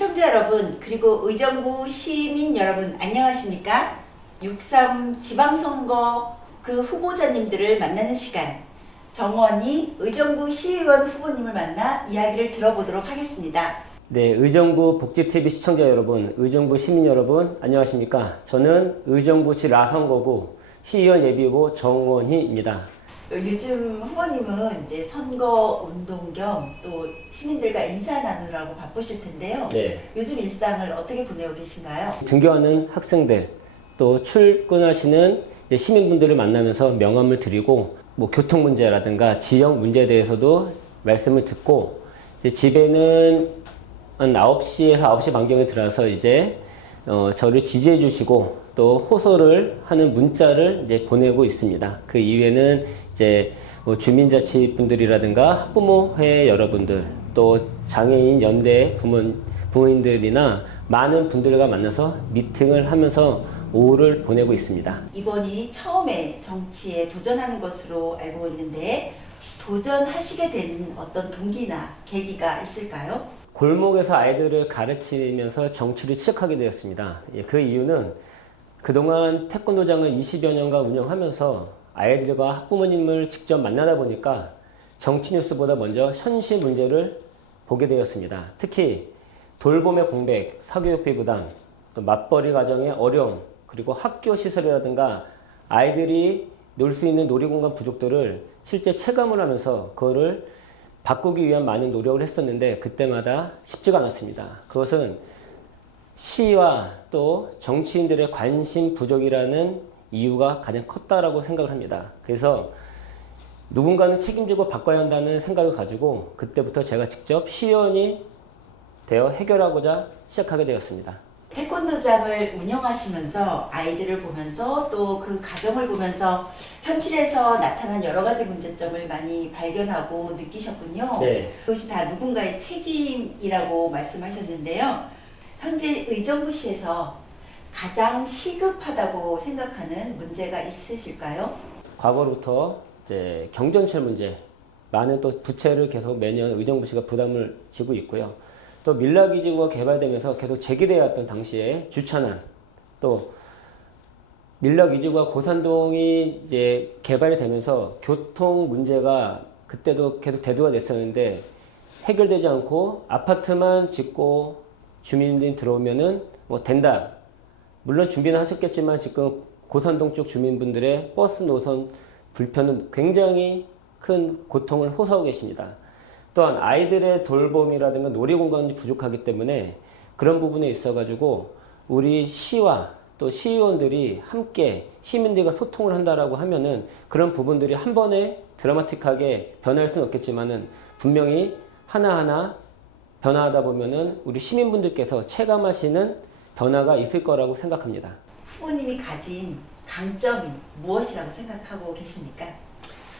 시청자 여러분, 그리고 의정부 시민 여러분 안녕하십니까? 6.3 지방선거 그 후보자님들을 만나는 시간, 정원희 의정부 시의원 후보님을 만나 이야기를 들어보도록 하겠습니다. 네, 의정부 복지TV 시청자 여러분, 의정부 시민 여러분 안녕하십니까? 저는 의정부시 라선거구 시의원 예비후보 정원희입니다. 요즘 후보님은 이제 선거 운동 겸 또 시민들과 인사 나누느라고 바쁘실 텐데요. 네. 요즘 일상을 어떻게 보내고 계신가요? 등교하는 학생들, 또 출근하시는 시민분들을 만나면서 명함을 드리고, 교통 문제라든가 지역 문제에 대해서도 말씀을 듣고, 이제 집에는 한 9시에서 9시 반경에 들어서 이제 저를 지지해 주시고 또 호소를 하는 문자를 이제 보내고 있습니다. 그 이후에는 이제 주민자치분들이라든가 학부모회 여러분들, 또 장애인 연대 부모님들이나 많은 분들과 만나서 미팅을 하면서 오후를 보내고 있습니다. 이번이 처음에 정치에 도전하는 것으로 알고 있는데 도전하시게 된 어떤 동기나 계기가 있을까요? 골목에서 아이들을 가르치면서 정치를 시작하게 되었습니다. 그 이유는 그동안 태권도장을 20여 년간 운영하면서 아이들과 학부모님을 직접 만나다 보니까 정치 뉴스보다 먼저 현실 문제를 보게 되었습니다. 특히 돌봄의 공백, 사교육비 부담, 또 맞벌이 가정의 어려움, 그리고 학교 시설이라든가 아이들이 놀 수 있는 놀이공간 부족들을 실제 체감을 하면서 그거를 바꾸기 위한 많은 노력을 했었는데 그때마다 쉽지가 않았습니다. 그것은 시와 또 정치인들의 관심 부족이라는 이유가 가장 컸다라고 생각을 합니다. 그래서 누군가는 책임지고 바꿔야 한다는 생각을 가지고 그때부터 제가 직접 시의원이 되어 해결하고자 시작하게 되었습니다. 태권도장을 운영하시면서 아이들을 보면서 또 그 가정을 보면서 현실에서 나타난 여러 가지 문제점을 많이 발견하고 느끼셨군요. 네. 그것이 다 누군가의 책임이라고 말씀하셨는데요. 현재 의정부시에서 가장 시급하다고 생각하는 문제가 있으실까요? 과거로부터 이제 경전철 문제, 많은 또 부채를 계속 매년 의정부시가 부담을 지고 있고요. 또 밀락이지구가 개발되면서 계속 제기되어 왔던 당시에 주차난, 또 밀락이지구가 고산동이 이제 개발이 되면서 교통 문제가 그때도 계속 대두가 됐었는데 해결되지 않고 아파트만 짓고 주민들이 들어오면은 된다. 물론 준비는 하셨겠지만 지금 고산동 쪽 주민분들의 버스 노선 불편은 굉장히 큰 고통을 호소하고 계십니다. 또한 아이들의 돌봄이라든가 놀이공간이 부족하기 때문에 그런 부분에 있어가지고 우리 시와 또 시의원들이 함께 시민들과 소통을 한다라고 하면은 그런 부분들이 한 번에 드라마틱하게 변할 수는 없겠지만은 분명히 하나하나 변화하다 보면은 우리 시민분들께서 체감하시는 변화가 있을 거라고 생각합니다. 후보님이 가진 강점이 무엇이라고 생각하고 계십니까?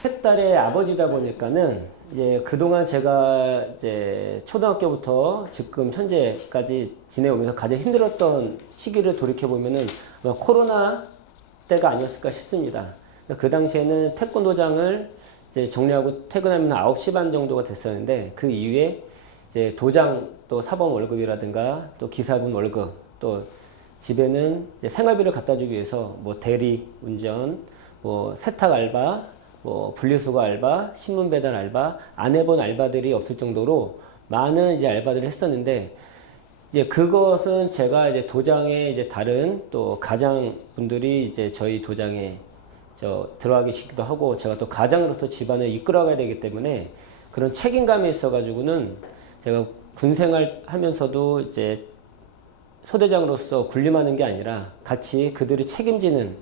세 딸의 아버지다 보니까는 이제 그동안 제가 이제 초등학교부터 지금 현재까지 지내오면서 가장 힘들었던 시기를 돌이켜 보면은 아마 코로나 때가 아니었을까 싶습니다. 그 당시에는 태권도장을 이제 정리하고 퇴근하면 9시 반 정도가 됐었는데 그 이후에 이제 도장 또 사범 월급이라든가 또 기사분 월급 또 집에는 이제 생활비를 갖다 주기 위해서 대리 운전, 세탁 알바, 분리수거 알바, 신문 배달 알바, 안 해본 알바들이 없을 정도로 많은 이제 알바들을 했었는데 이제 그것은 제가 이제 도장에 이제 다른 또 가장분들이 이제 저희 도장에 들어가 계시기도 하고 제가 또 가장으로서 집안을 이끌어가야 되기 때문에 그런 책임감이 있어가지고는 제가 군 생활하면서도 이제 소대장으로서 군림하는 게 아니라 같이 그들이 책임지는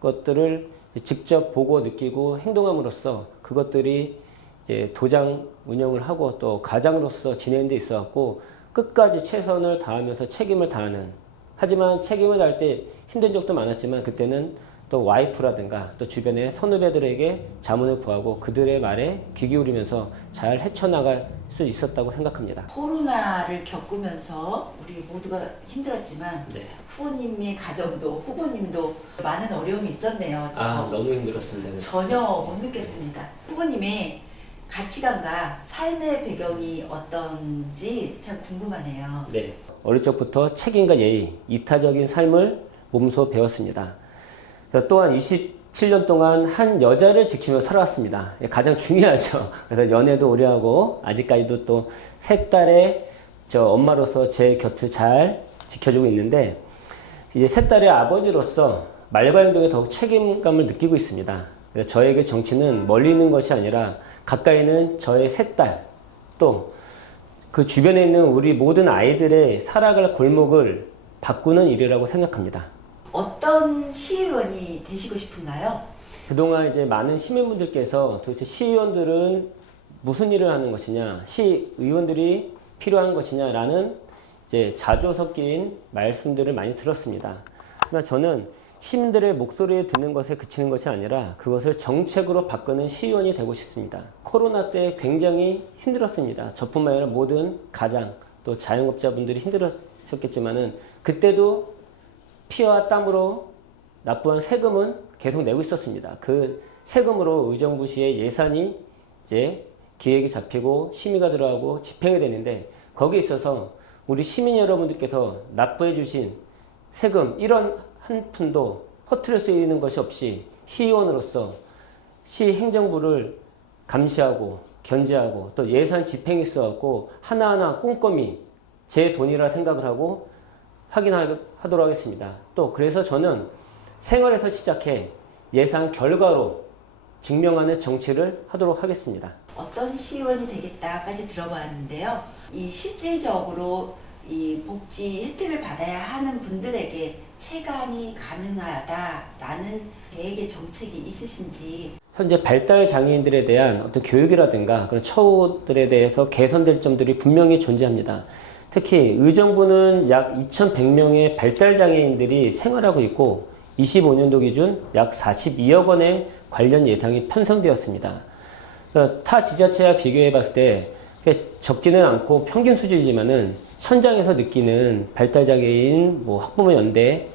것들을 직접 보고 느끼고 행동함으로써 그것들이 이제 도장 운영을 하고 또 가장으로서 지내는 데 있어 갖고 끝까지 최선을 다하면서 책임을 다하는, 하지만 책임을 다할 때 힘든 적도 많았지만 그때는 또 와이프라든가 또 주변의 선후배들에게 자문을 구하고 그들의 말에 귀 기울이면서 잘 헤쳐나갈 수 있었다고 생각합니다. 코로나를 겪으면서 우리 모두가 힘들었지만 네. 후보님의 가정도 후보님도 많은 어려움이 있었네요. 너무 힘들었습니다. 전혀 못 느꼈습니다. 후보님의 가치관과 삶의 배경이 어떤지 참 궁금하네요. 네. 어릴 적부터 책임과 예의, 이타적인 삶을 몸소 배웠습니다. 또한 27년 동안 한 여자를 지키며 살아왔습니다. 가장 중요하죠. 그래서 연애도 오래 하고 아직까지도 또 세 딸의 저 엄마로서 제 곁을 잘 지켜주고 있는데, 이제 세 딸의 아버지로서 말과 행동에 더욱 책임감을 느끼고 있습니다. 그래서 저에게 정치는 멀리 있는 것이 아니라 가까이 있는 저의 세 딸, 또 그 주변에 있는 우리 모든 아이들의 살아갈 골목을 바꾸는 일이라고 생각합니다. 어떤 시의원이 되시고 싶은가요? 그동안 이제 많은 시민분들께서 도대체 시의원들은 무슨 일을 하는 것이냐, 시의원들이 필요한 것이냐라는 이제 자조 섞인 말씀들을 많이 들었습니다. 하지만 저는 시민들의 목소리에 듣는 것에 그치는 것이 아니라 그것을 정책으로 바꾸는 시의원이 되고 싶습니다. 코로나 때 굉장히 힘들었습니다. 저뿐만 아니라 모든 가장 또 자영업자분들이 힘들었겠지만은 그때도 피와 땀으로 납부한 세금은 계속 내고 있었습니다. 그 세금으로 의정부시의 예산이 이제 기획이 잡히고 심의가 들어가고 집행이 되는데, 거기에 있어서 우리 시민 여러분들께서 납부해 주신 세금 1원 한 푼도 허투루 쓰이는 것이 없이 시의원으로서 시 행정부를 감시하고 견제하고 또 예산 집행이 있어갖고 하나하나 꼼꼼히 제 돈이라 생각을 하고 확인하도록 하겠습니다. 또 그래서 저는 생활에서 시작해 예산 결과로 증명하는 정치를 하도록 하겠습니다. 어떤 시의원이 되겠다까지 들어봤는데요. 이 실질적으로 이 복지 혜택을 받아야 하는 분들에게 체감이 가능하다라는 계획의 정책이 있으신지. 현재 발달 장애인들에 대한 어떤 교육이라든가 그런 처우들에 대해서 개선될 점들이 분명히 존재합니다. 특히 의정부는 약 2,100명의 발달 장애인들이 생활하고 있고 25년도 기준 약 42억 원의 관련 예산이 편성되었습니다. 타 지자체와 비교해 봤을 때 적지는 않고 평균 수준이지만은 현장에서 느끼는 발달장애인 학부모 연대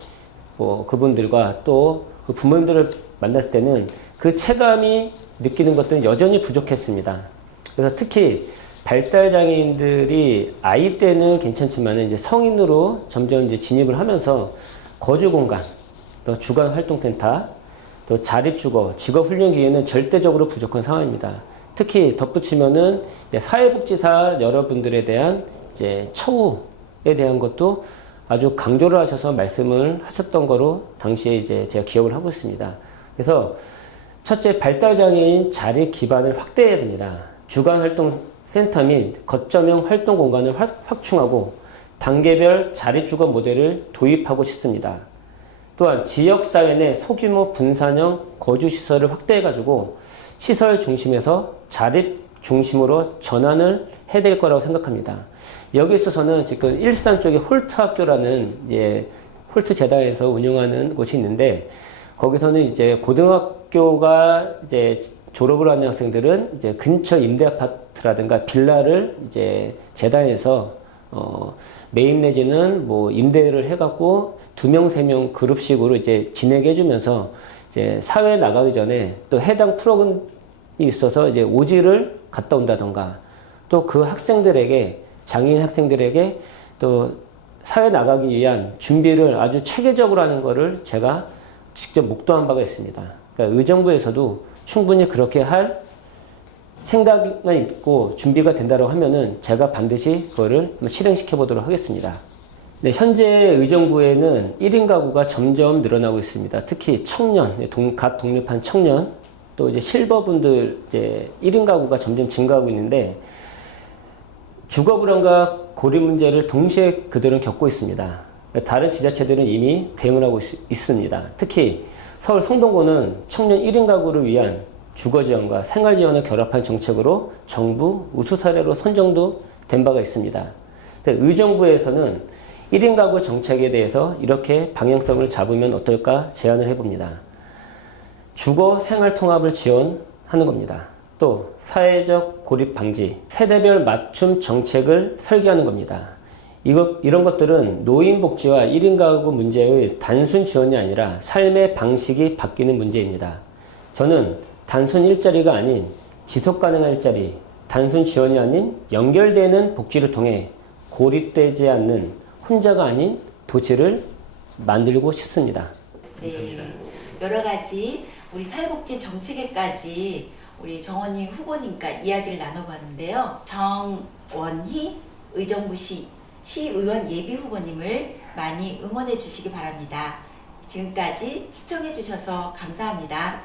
그분들과 또 그 부모님들을 만났을 때는 그 체감이 느끼는 것들은 여전히 부족했습니다. 그래서 특히 발달장애인들이 아이 때는 괜찮지만 이제 성인으로 점점 이제 진입을 하면서 거주 공간, 또 주간 활동센터, 또 자립주거, 직업훈련 기회는 절대적으로 부족한 상황입니다. 특히 덧붙이면은 사회복지사 여러분들에 대한 이제 처우에 대한 것도 아주 강조를 하셔서 말씀을 하셨던 거로 당시에 이제 제가 기억을 하고 있습니다. 그래서 첫째, 발달장애인 자립 기반을 확대해야 됩니다. 주간 활동 센터 및 거점형 활동 공간을 확충하고 단계별 자립주거 모델을 도입하고 싶습니다. 또한 지역사회 내 소규모 분산형 거주시설을 확대해가지고 시설 중심에서 자립 중심으로 전환을 해야 될 거라고 생각합니다. 여기 있어서는 지금 일산 쪽에 홀트 학교라는 홀트 재단에서 운영하는 곳이 있는데, 거기서는 이제 고등학교가 이제 졸업을 하는 학생들은 이제 근처 임대 아파트라든가 빌라를 이제 재단에서 매입 내지는 임대를 해갖고 2명, 3명 그룹식으로 이제 지내게 해주면서 이제 사회에 나가기 전에 또 해당 프로그램이 있어서 이제 오지를 갔다 온다던가, 또 그 학생들에게, 장애인 학생들에게 또 사회 나가기 위한 준비를 아주 체계적으로 하는 것을 제가 직접 목도한 바가 있습니다. 그러니까 의정부에서도 충분히 그렇게 할 생각만 있고 준비가 된다고 하면은 제가 반드시 그거를 실행시켜 보도록 하겠습니다. 네, 현재 의정부에는 1인 가구가 점점 늘어나고 있습니다. 특히 청년, 갓 독립한 청년, 또 이제 실버분들 이제 1인 가구가 점점 증가하고 있는데, 주거 불안과 고립 문제를 동시에 그들은 겪고 있습니다. 다른 지자체들은 이미 대응을 하고 있습니다. 특히 서울 성동구는 청년 1인 가구를 위한 주거 지원과 생활 지원을 결합한 정책으로 정부 우수 사례로 선정도 된 바가 있습니다. 의정부에서는 1인 가구 정책에 대해서 이렇게 방향성을 잡으면 어떨까 제안을 해봅니다. 주거 생활 통합을 지원하는 겁니다. 또 사회적 고립 방지, 세대별 맞춤 정책을 설계하는 겁니다. 이런 것들은 노인 복지와 1인 가구 문제의 단순 지원이 아니라 삶의 방식이 바뀌는 문제입니다. 저는 단순 일자리가 아닌 지속 가능한 일자리, 단순 지원이 아닌 연결되는 복지를 통해 고립되지 않는 혼자가 아닌 도시를 만들고 싶습니다. 네, 여러 가지 우리 사회복지 정책에까지 우리 정원희 후보님과 이야기를 나눠봤는데요. 정원희 의정부시 시의원 예비 후보님을 많이 응원해 주시기 바랍니다. 지금까지 시청해 주셔서 감사합니다.